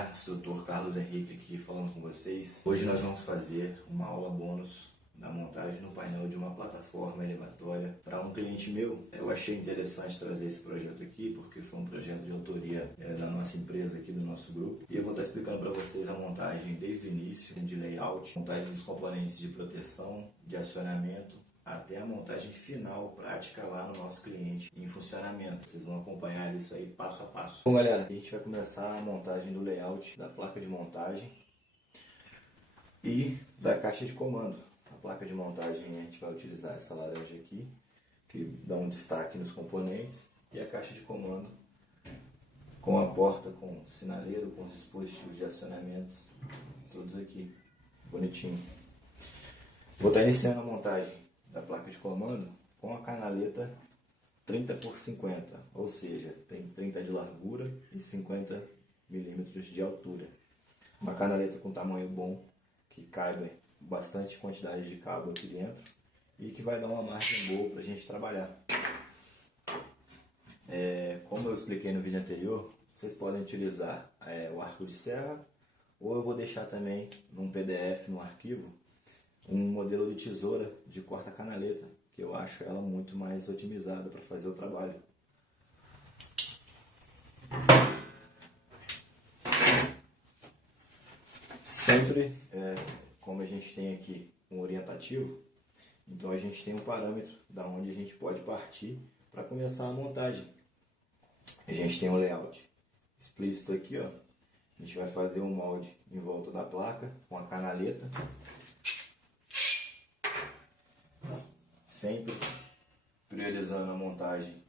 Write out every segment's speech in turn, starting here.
galera, instrutor Carlos Henrique aqui falando com vocês. Hoje nós vamos fazer uma aula bônus da montagem no painel de uma plataforma elevatória para um cliente meu. Eu achei interessante trazer esse projeto aqui porque foi um projeto de autoria da nossa empresa aqui, do nosso grupo. E eu vou estar explicando para vocês a montagem desde o início, de layout, montagem dos componentes de proteção, de acionamento, até a montagem final prática lá no nosso cliente em funcionamento. Vocês vão acompanhar isso aí passo a passo. Bom galera, a gente vai começar a montagem do layout da placa de montagem e da caixa de comando. A placa de montagem a gente vai utilizar essa laranja aqui, que dá um destaque nos componentes, e a caixa de comando com a porta, com sinaleiro, com os dispositivos de acionamento, todos aqui, bonitinho. Vou estar iniciando a montagem da placa de comando com a canaleta 30 por 50, ou seja, tem 30 de largura e 50 milímetros de altura. Uma canaleta com tamanho bom, que caiba bastante quantidade de cabo aqui dentro e que vai dar uma margem boa para a gente trabalhar. Como eu expliquei no vídeo anterior, vocês podem utilizar o arco de serra, ou eu vou deixar também num PDF, no arquivo, um modelo de tesoura de corta-canaleta, que eu acho ela muito mais otimizada para fazer o trabalho. Sempre, como a gente tem aqui um orientativo, então a gente tem um parâmetro da onde a gente pode partir para começar a montagem. A gente tem um layout explícito aqui, ó. A gente vai fazer um molde em volta da placa com a canaleta. Sempre priorizando a montagem,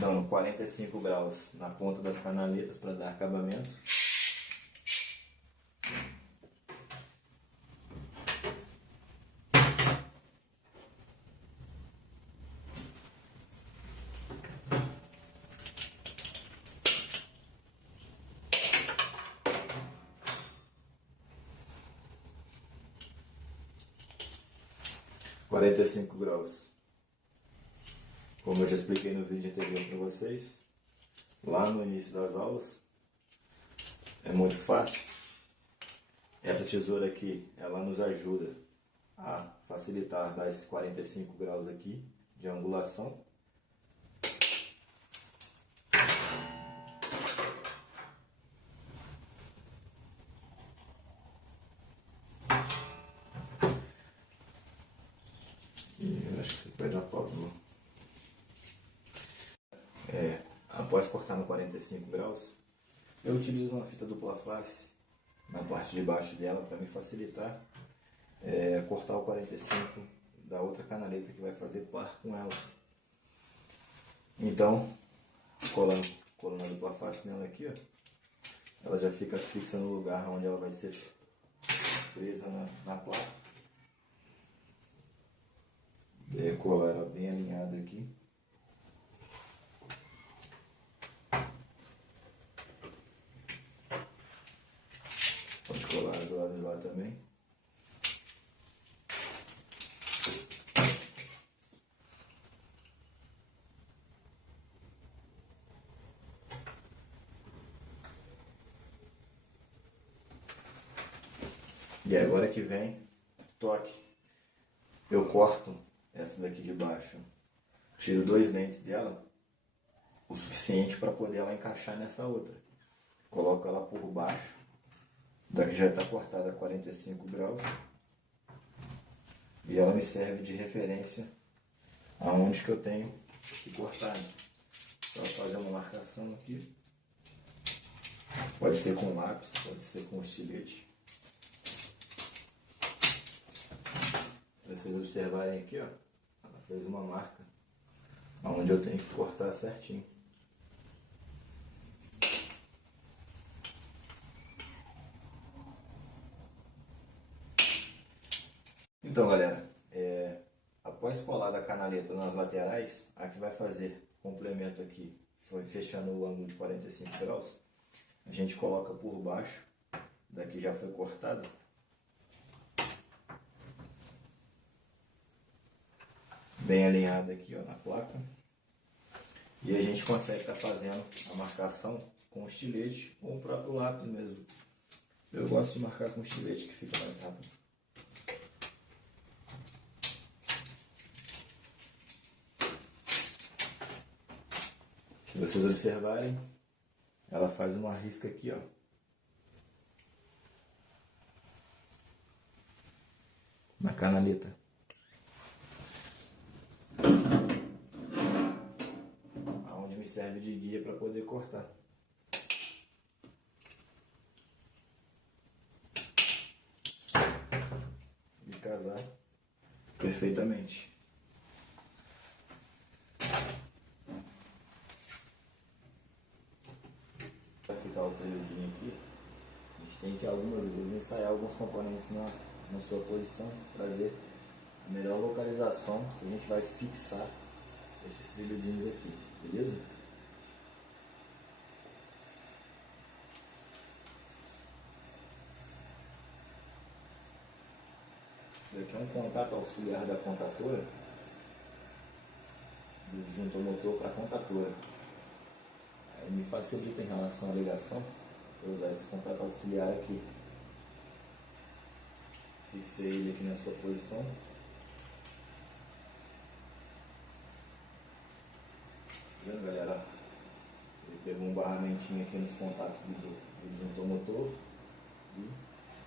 dando 45 graus na ponta das canaletas para dar acabamento. £45. Como eu já expliquei no vídeo anterior para vocês, lá no início das aulas, é muito fácil. Essa tesoura aqui, ela nos ajuda a facilitar dar esses 45 graus aqui de angulação. Acho que vai dar pausa, não. Após cortar no 45 graus, eu utilizo uma fita dupla face na parte de baixo dela para me facilitar cortar o 45 da outra canaleta que vai fazer par com ela. Então, colando a dupla face nela aqui, ó, ela já fica fixa no lugar onde ela vai ser presa na placa. Colar ela bem alinhada aqui. Pode colar do lado de lá também. E agora que vem toque. Eu corto essa daqui de baixo, tiro 2 dentes dela, o suficiente para poder ela encaixar nessa outra. Coloco ela por baixo, daqui já está cortada a 45 graus, e ela me serve de referência aonde que eu tenho que cortar. Só fazer uma marcação aqui, pode ser com lápis, pode ser com estilete. Se vocês observarem aqui, ó, ela fez uma marca onde eu tenho que cortar certinho. Então galera, após colar a canaleta nas laterais, a que vai fazer complemento aqui, foi fechando o ângulo de 45 graus, a gente coloca por baixo, daqui já foi cortado. Bem alinhado aqui, ó, na placa. E a gente consegue estar fazendo a marcação com estilete ou o próprio lápis mesmo. Eu gosto de marcar com estilete, que fica mais rápido. Se vocês observarem, ela faz uma risca aqui, ó. Na canaleta. Aonde me serve de guia para poder cortar. E casar perfeitamente. Para ficar o trilhodinho aqui, a gente tem que algumas vezes ensaiar alguns componentes na sua posição para ver a melhor localização que a gente vai fixar esses trilhodinhos aqui, beleza? Esse daqui é um contato auxiliar da contatora, do juntomotor para a contatora. Aí me facilita em relação à ligação eu usar esse contato auxiliar aqui. Fixei ele aqui na sua posição. Tá vendo, galera? Ele pegou um barramentinho aqui nos contatos do juntomotor e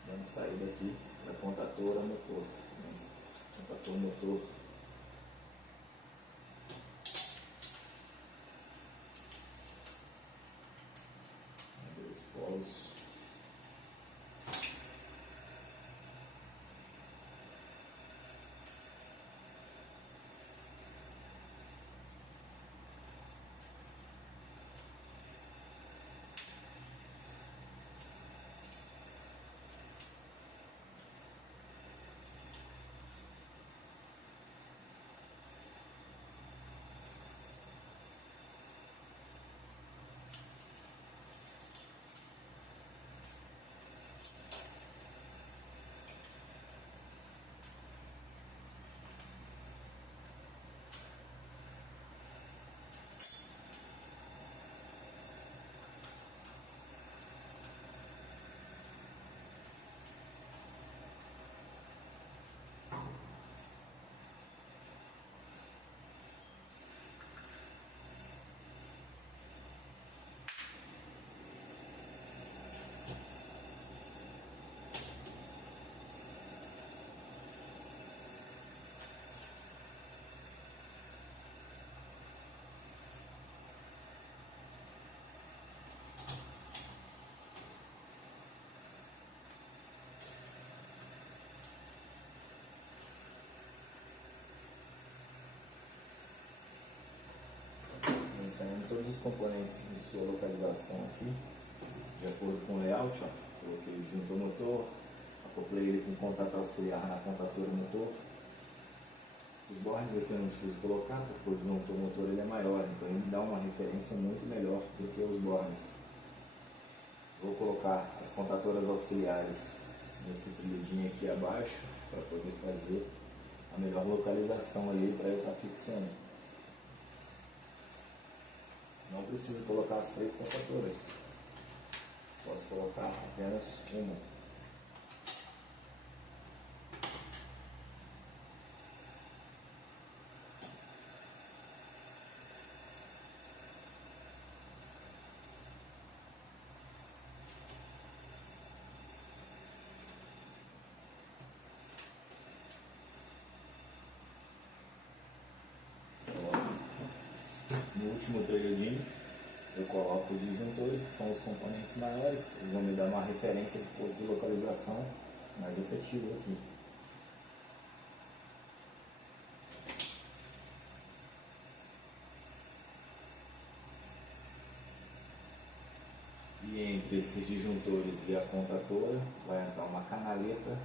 dando saída aqui da contatora motor. Contator motor. Os polos. Ensaiando todos os componentes de sua localização aqui, de acordo com o layout, ó. Coloquei o juntomotor, acoplei ele com contato auxiliar na contatora motor. Os bornes aqui eu não preciso colocar, porque o juntomotor ele é maior, então ele dá uma referência muito melhor do que os bornes. Vou colocar as contatoras auxiliares nesse trilhodinho aqui abaixo, para poder fazer a melhor localização ali para eu estar fixando. Não preciso colocar as 3 contatoras, posso colocar apenas uma. No último trilhodinho eu coloco os disjuntores, que são os componentes maiores, eles vão me dar uma referência de localização mais efetiva aqui. E entre esses disjuntores e a contatora vai entrar uma canaleta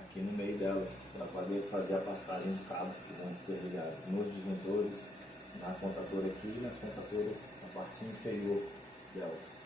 aqui no meio delas, para poder fazer a passagem de cabos que vão ser ligados nos disjuntores, na contatora aqui e nas contatoras na parte inferior delas.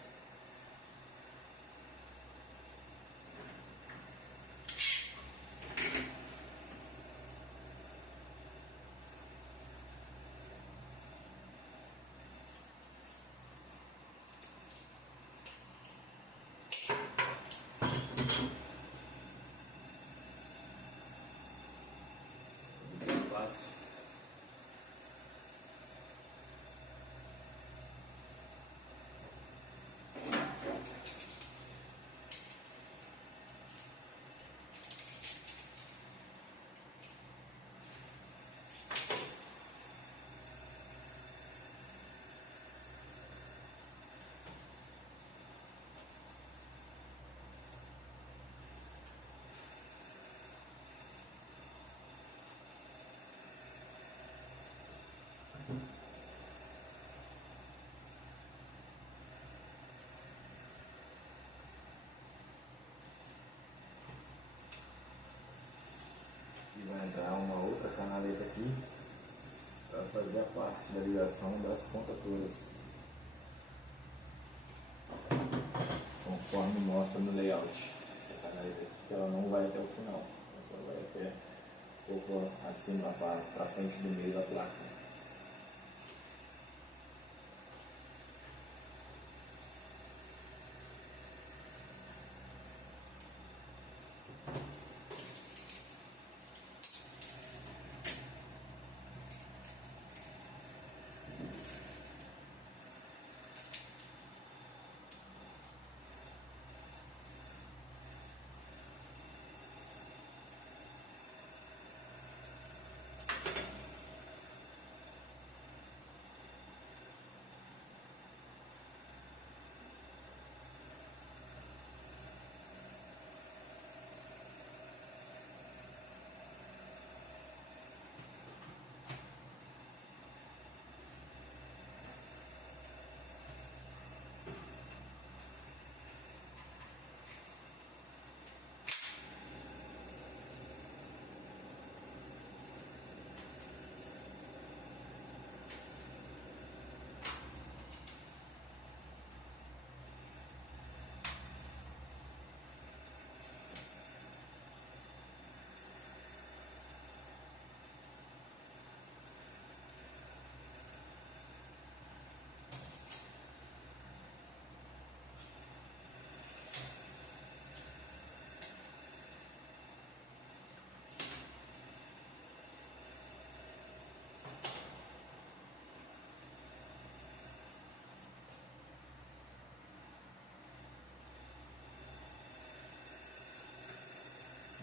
fazer a parte da ligação das contatoras, conforme mostra no layout. Essa canaleta aqui ela não vai até o final, ela só vai até um pouco acima, para frente do meio da placa.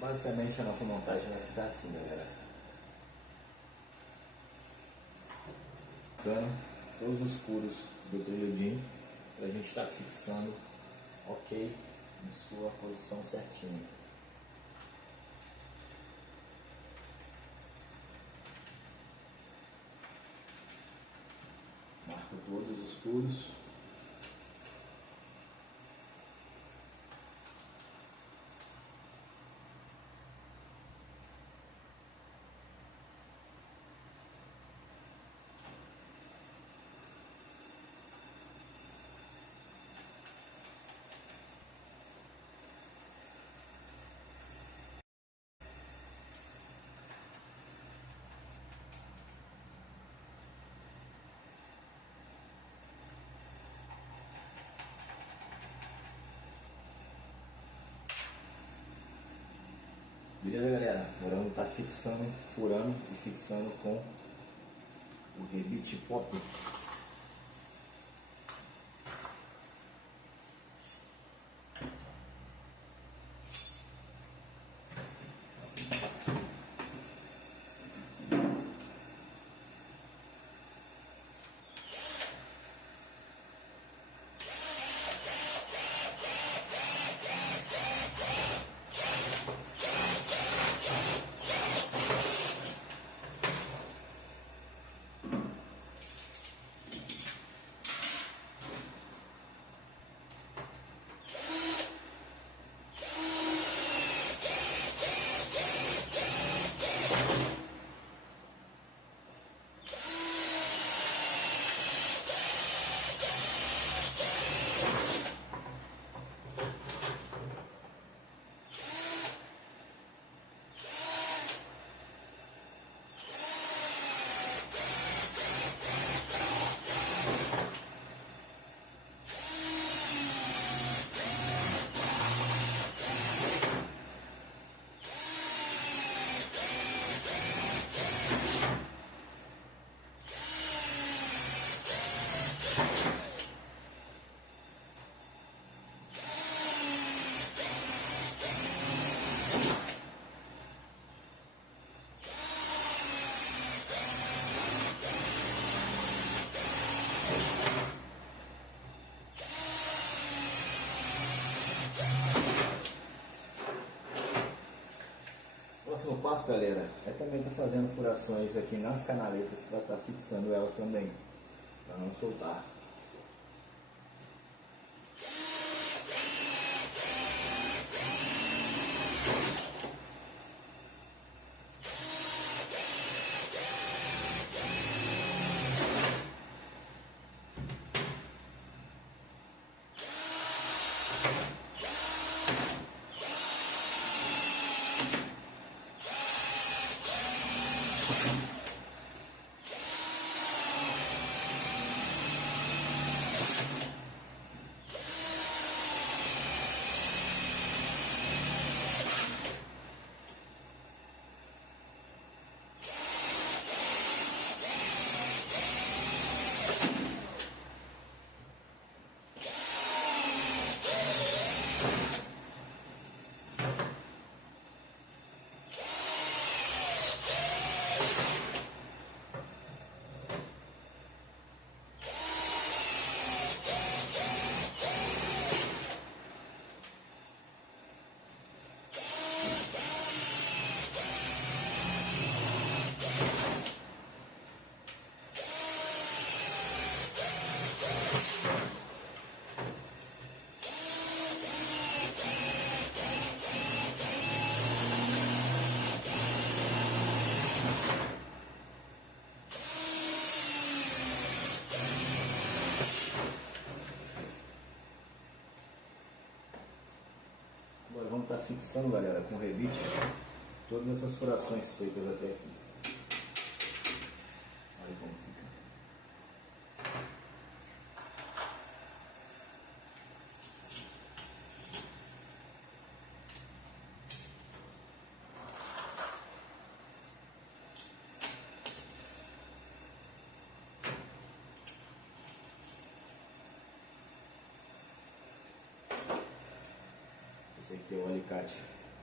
Basicamente a nossa montagem vai ficar assim, galera. Dando todos os furos do trilhodinho para a gente estar fixando ok em sua posição certinha. Marco todos os furos. Beleza, galera? Agora vamos estar fixando, furando e fixando com o rebite pop. Próximo passo, galera, é também estar fazendo furações aqui nas canaletas para estar fixando elas também, para não soltar. Agora vamos estar fixando, galera, com revite todas essas furações feitas até aqui. Olha como fica. Esse aqui é o alicate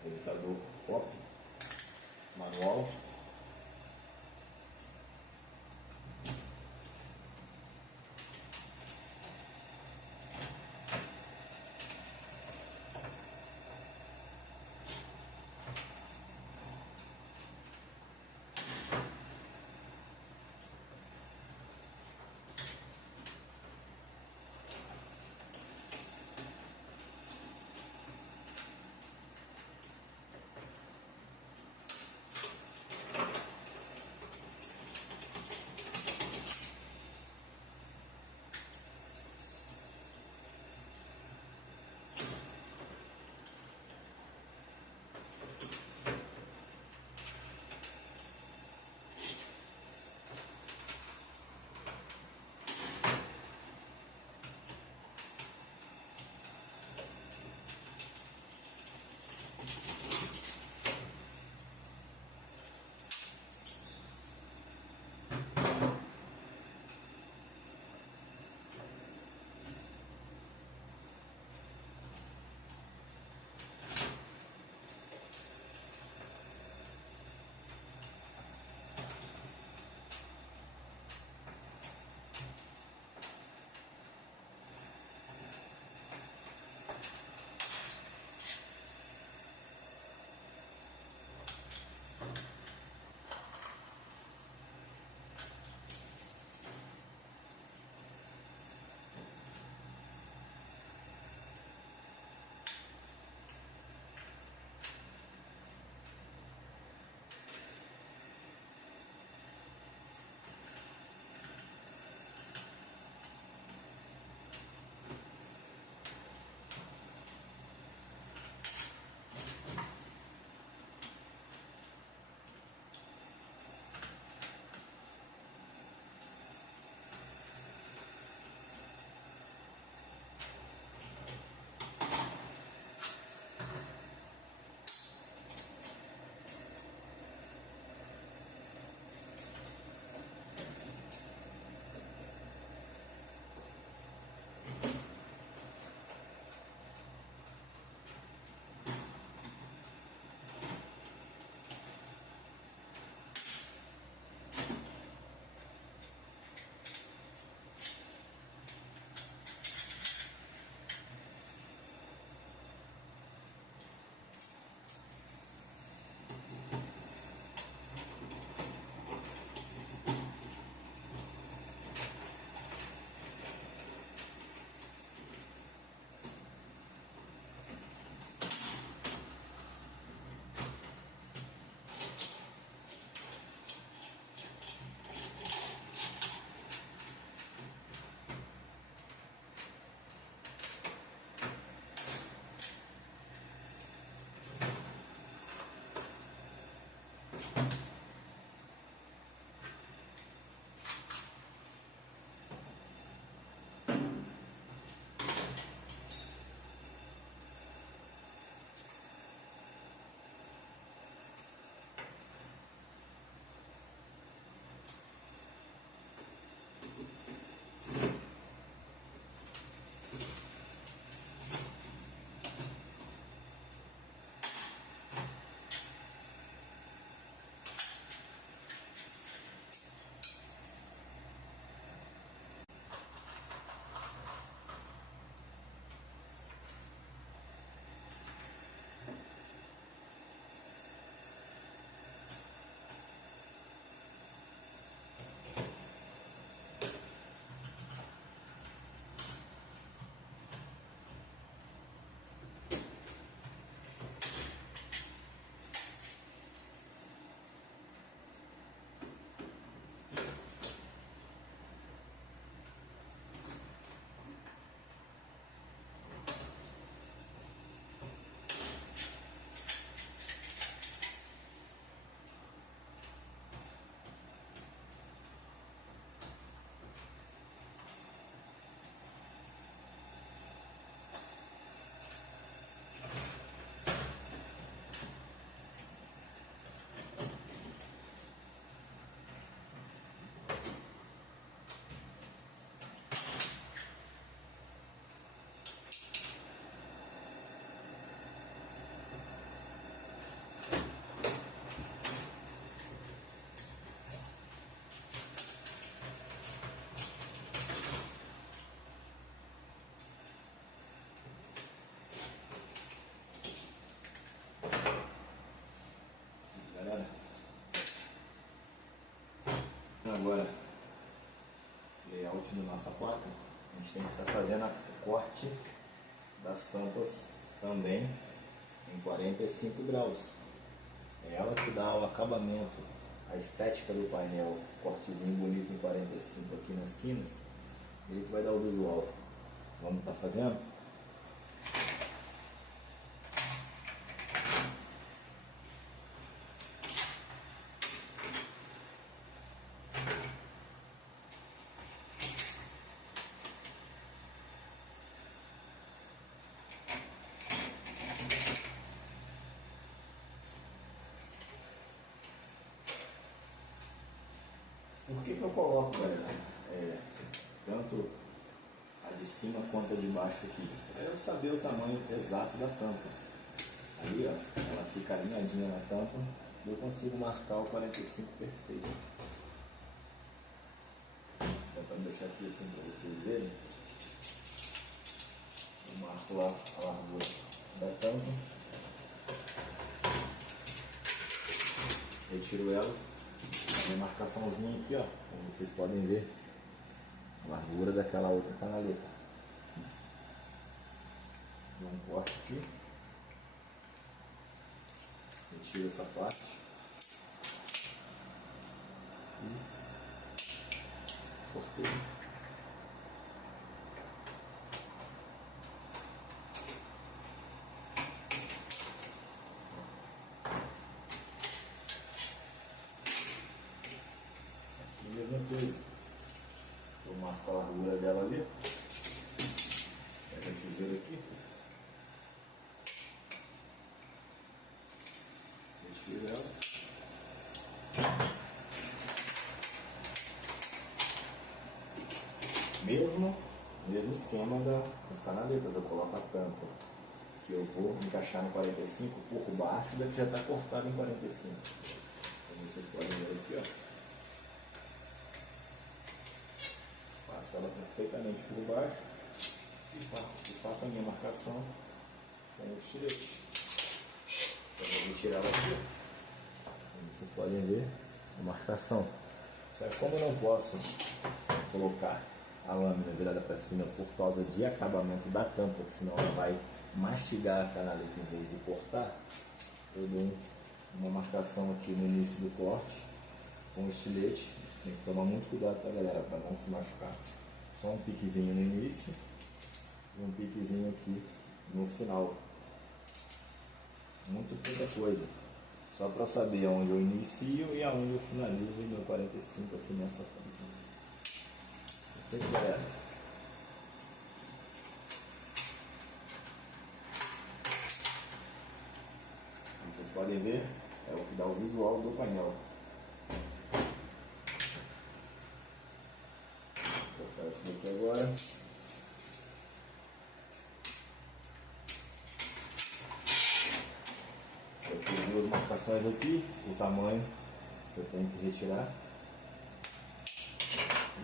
evitador pop manual. corte da nossa placa, a gente tem que estar fazendo o corte das tampas também em 45 graus. É ela que dá o acabamento, a estética do painel, cortezinho bonito em 45 aqui nas quinas, ele que vai dar o visual. Vamos estar fazendo? Por que eu coloco, galera, tanto a de cima quanto a de baixo aqui? Para eu saber o tamanho exato da tampa. Ali, ó, ela fica alinhadinha na tampa e eu consigo marcar o 45 perfeito. Tentando deixar aqui assim para vocês verem. Eu marco lá a largura da tampa. Retiro ela. Minha marcaçãozinha aqui, ó, como vocês podem ver, a largura daquela outra canaleta. Dou um corte aqui, retiro essa parte e sorteio. Mesma coisa, eu marco a largura dela ali, pega a tesoura aqui, retiro ela, mesmo esquema das canaletas, eu coloco a tampa que eu vou encaixar no 45 por baixo, daqui já está cortado em 45, como vocês podem ver aqui, ó. Passo ela perfeitamente por baixo e faço a minha marcação com o estilete. Então eu vou tirar ela aqui, como vocês podem ver, a marcação. Só que como eu não posso colocar a lâmina virada para cima por causa de acabamento da tampa, senão ela vai mastigar a canaleta em vez de cortar, eu dou uma marcação aqui no início do corte com o estilete. Tem que tomar muito cuidado, tá, galera, para não se machucar. Só um piquezinho no início e um piquezinho aqui no final. Muito pouca coisa. Só para saber onde eu inicio e aonde eu finalizo o meu 45 aqui nessa tampa. Perfeito, galera? Como vocês podem ver, é o que dá o visual do painel. Vou cortar esse daqui agora. Eu fiz duas marcações aqui, o tamanho que eu tenho que retirar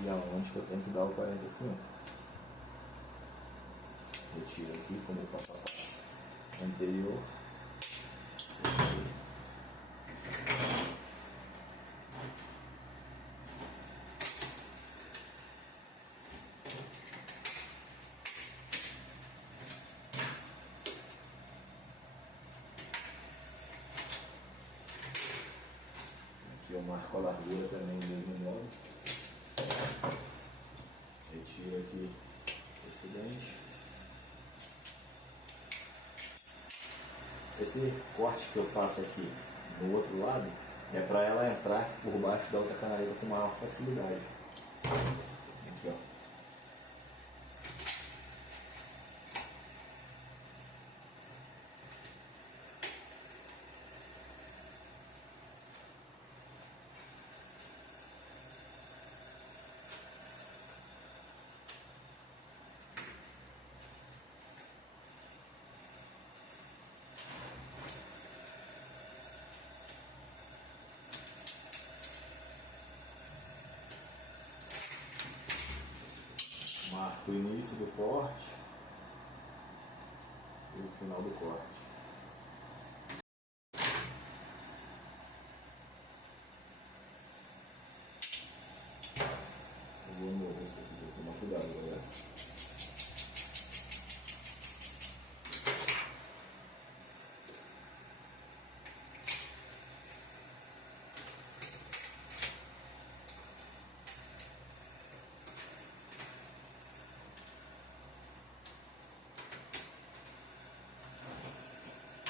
e aonde que eu tenho que dar o 45. Retiro aqui como eu passo a passo anterior. Aqui eu marco a largura também do mesmo modo. Retiro aqui esse dente. Esse corte que eu faço aqui no outro lado é para ela entrar por baixo da outra canaleta com maior facilidade. Aqui, ó. Marco o início do corte e o final do corte. Eu vou mover isso aqui depois. cuidado, galera.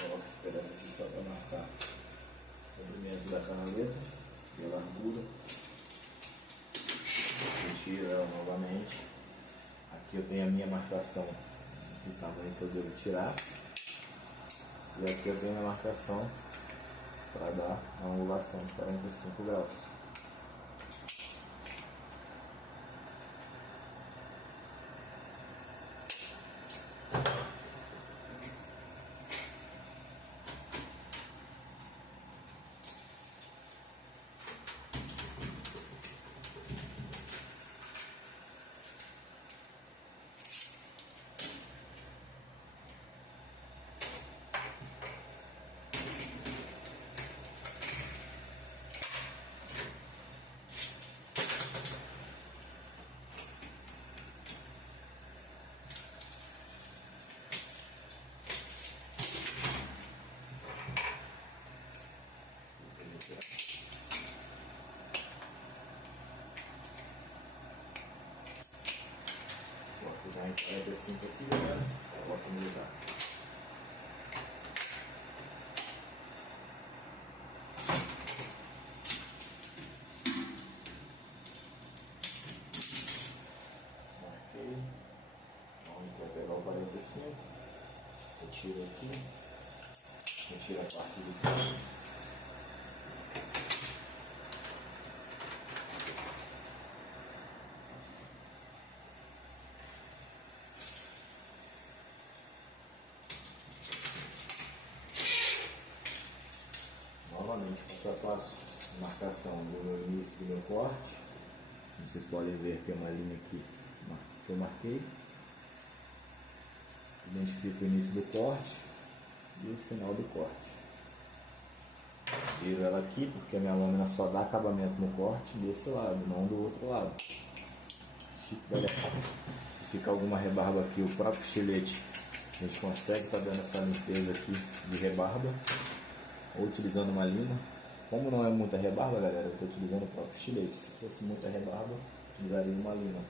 Coloca esse pedaço aqui só para marcar o comprimento da canaleta e a largura. Retiro ela novamente. Aqui eu tenho a minha marcação do tamanho que eu devo tirar. E aqui eu tenho a marcação para dar a angulação de 45 graus. Já em 45 aqui, galera. Coloca no lugar. Marquei. Onde vai pegar o 45. Retiro aqui. Retiro a parte de trás. Novamente, passo a passo, marcação do meu início do meu corte. Como vocês podem ver, tem uma linha aqui que eu marquei. Identifico o início do corte e o final do corte. Viro ela aqui porque a minha lâmina só dá acabamento no corte desse lado, não do outro lado. Se fica alguma rebarba aqui, o próprio estilete, a gente consegue estar dando essa limpeza aqui de rebarba. Ou utilizando uma lima. Como não é muita rebarba, galera, eu estou utilizando o próprio estilete. Se fosse muita rebarba, utilizaria uma lima.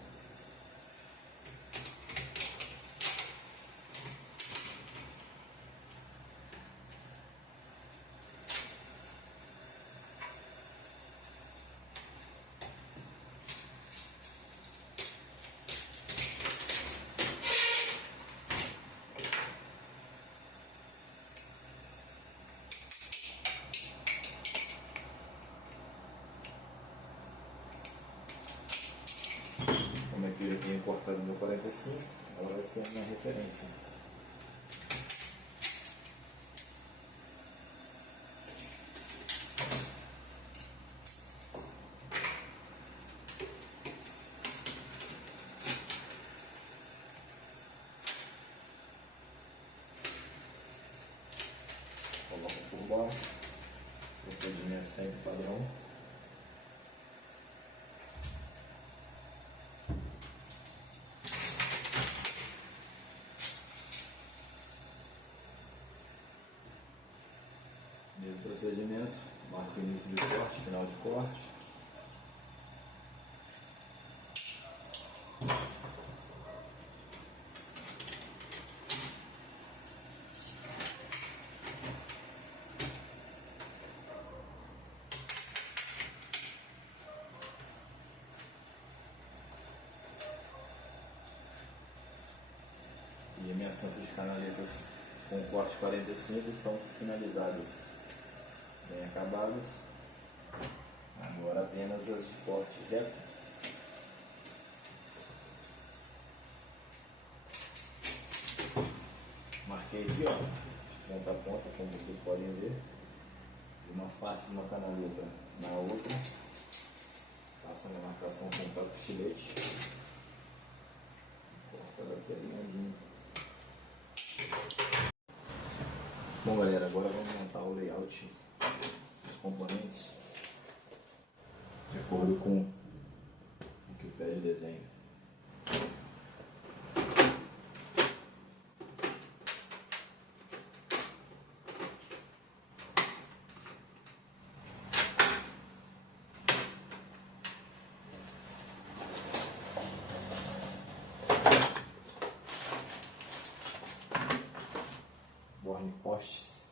Como aqui eu já tinha cortado meu 45, ela vai ser a minha referência. Coloca por baixo, procedimento sempre padrão. Mesmo procedimento, marca o início de corte, final de corte. E as minhas tampas de canaletas com corte 45 estão finalizadas, bem acabadas. Agora apenas as de corte reto. Marquei aqui, ó, ponta a ponta, como vocês podem ver, de uma face de uma canaleta na outra. Faço a minha marcação com o próprio estilete. Corta daqui alinhadinho. Bom, galera, agora vamos montar o layout dos componentes de acordo com o que pede o desenho. borne postes,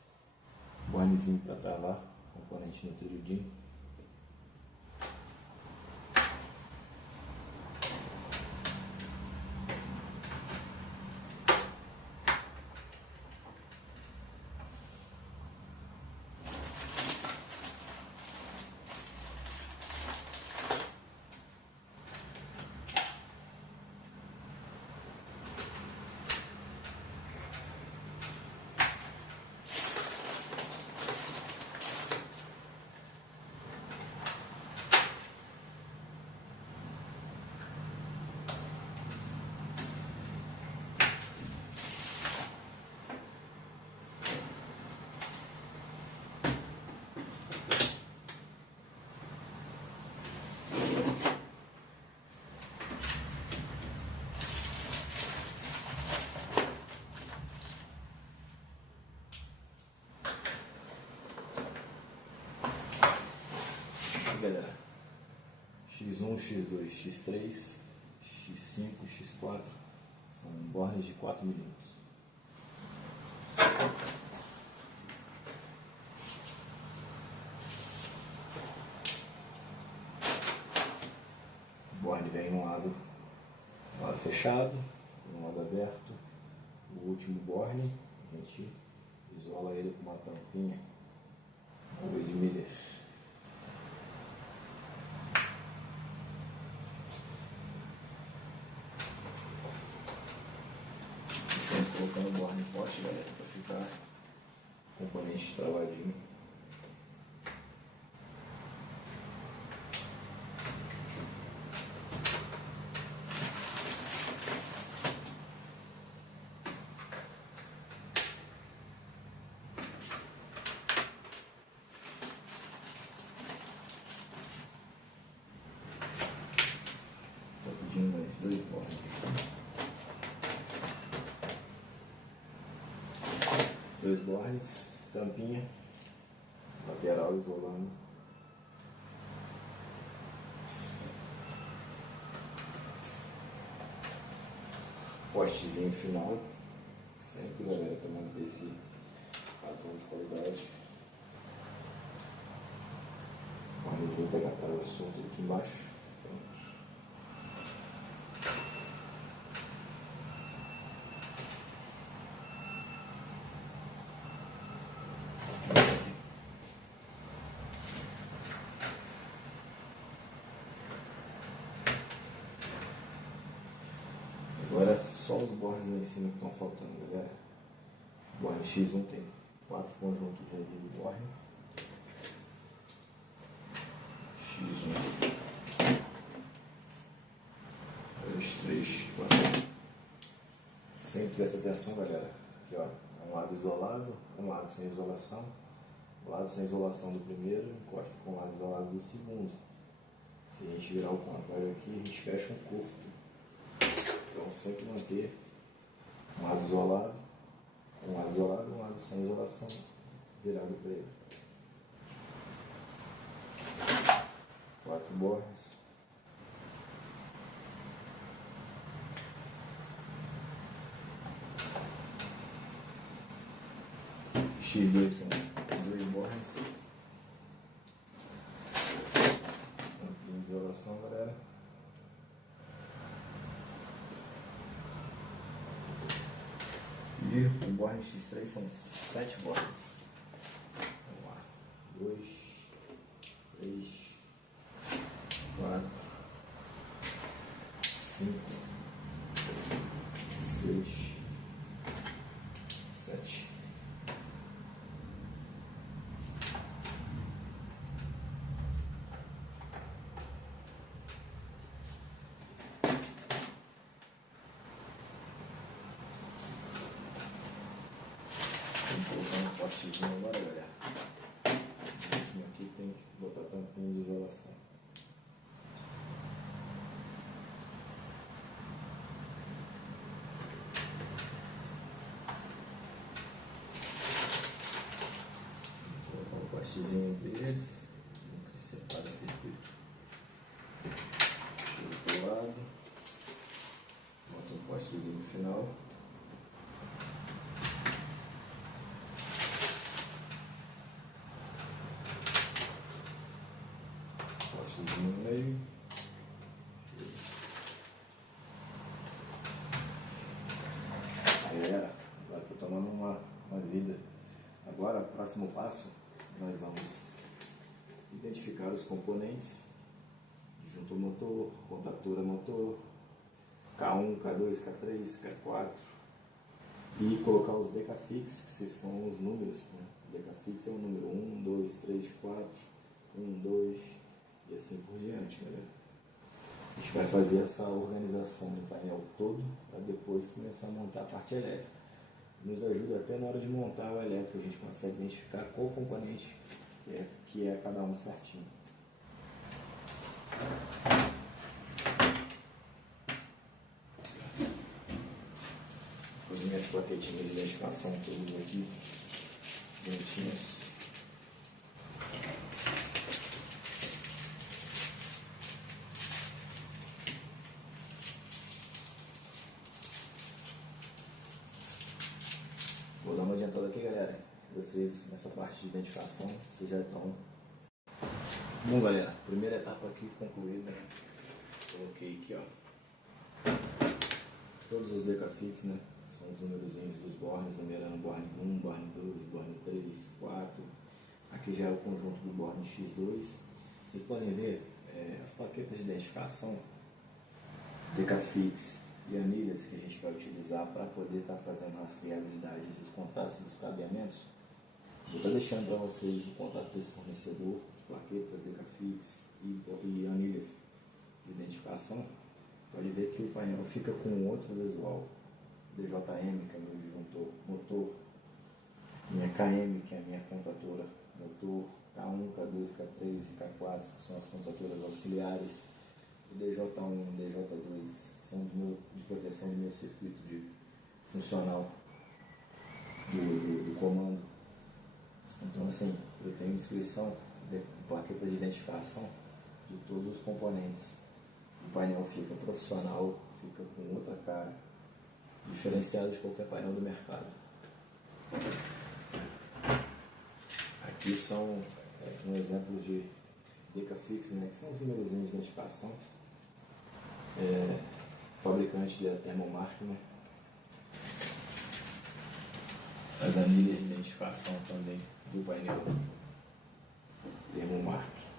bornezinho para travar, componente no trilhodinho. Galera, X1, X2, X3, X5, X4 são bornes de 4 milímetros. O borne vem um lado fechado, um lado aberto. O último borne a gente isola ele com uma tampinha de Miller. Sempre colocando o borne forte, galera, para ficar o componente travadinho. Estou pedindo mais 2 bornes. 2 bornes, tampinha, lateral isolando. Postezinho final, sempre, galera, para manter esse padrão de qualidade. Bornezinho pegar a trava solta aqui embaixo. Agora só os bornes lá em cima que estão faltando, galera. O borne X1 tem 4 conjuntos de borne. X1, 2, 3, 4. Sempre presta atenção, galera. Aqui, ó, um lado isolado, um lado sem isolação. O lado sem isolação do primeiro encosta com o lado isolado do segundo. Se a gente virar o contrário aqui, a gente fecha um curto. Então sempre manter um lado isolado, um lado sem isolação, virado para ele. 4 bornes. X2 são 2 bornes. Tampinha de isolação, galera. E o borne X3 são 7 bornes. Vamos lá. 2, 3, 4, 5, 6, 7. Vamos colocar um postezinho agora, galera. O último aqui tem que botar tampinha de isolação. Vou colocar o postezinho entre eles. Vamos separa o circuito. Tira para o lado. Bota um postezinho no final. meio. Aí galera, agora estou tomando uma vida. Agora, próximo passo, nós vamos identificar os componentes, junto motor, contatura motor, K1, K2, K3, K4 e colocar os Decafix, que são os números, né? Decafix é o número 1, 2, 3, 4, 1, 2 e assim por diante, galera. A gente vai fazer essa organização do painel todo para depois começar a montar a parte elétrica. Nos ajuda até na hora de montar o elétrico, a gente consegue identificar qual componente que é cada um certinho. As minhas plaquetinhas de identificação todas aqui, bonitinhas. Vou dar uma adiantada aqui, galera. Vocês, nessa parte de identificação, vocês já estão... Bom, galera, primeira etapa aqui concluída. Coloquei aqui, ó, todos os Decafix, né? São os numerozinhos dos bornes, numerando borne 1, borne 2, borne 3, 4. Aqui já é o conjunto do borne X2. Vocês podem ver as plaquetas de identificação, Decafix e anilhas que a gente vai utilizar para poder estar fazendo a rastreabilidade dos contatos dos cabeamentos. Vou estar deixando para vocês o contato desse fornecedor, plaquetas, Decafix e anilhas de identificação. Pode ver que o painel fica com outro visual. DJM, que é meu disjuntor, motor, minha KM, que é a minha contatora, motor, K1, K2, K3 e K4, que são as contatoras auxiliares, o DJ1, DJ2, que são de proteção do meu circuito funcional do comando. Então assim, eu tenho descrição de plaqueta de identificação de todos os componentes. O painel fica profissional, fica com outra cara, diferenciado de qualquer painel do mercado. Aqui são um exemplo de Decafix, né, que são os numerozinhos de identificação. Fabricante da Thermomark, né? As anilhas de identificação também do painel Thermomark.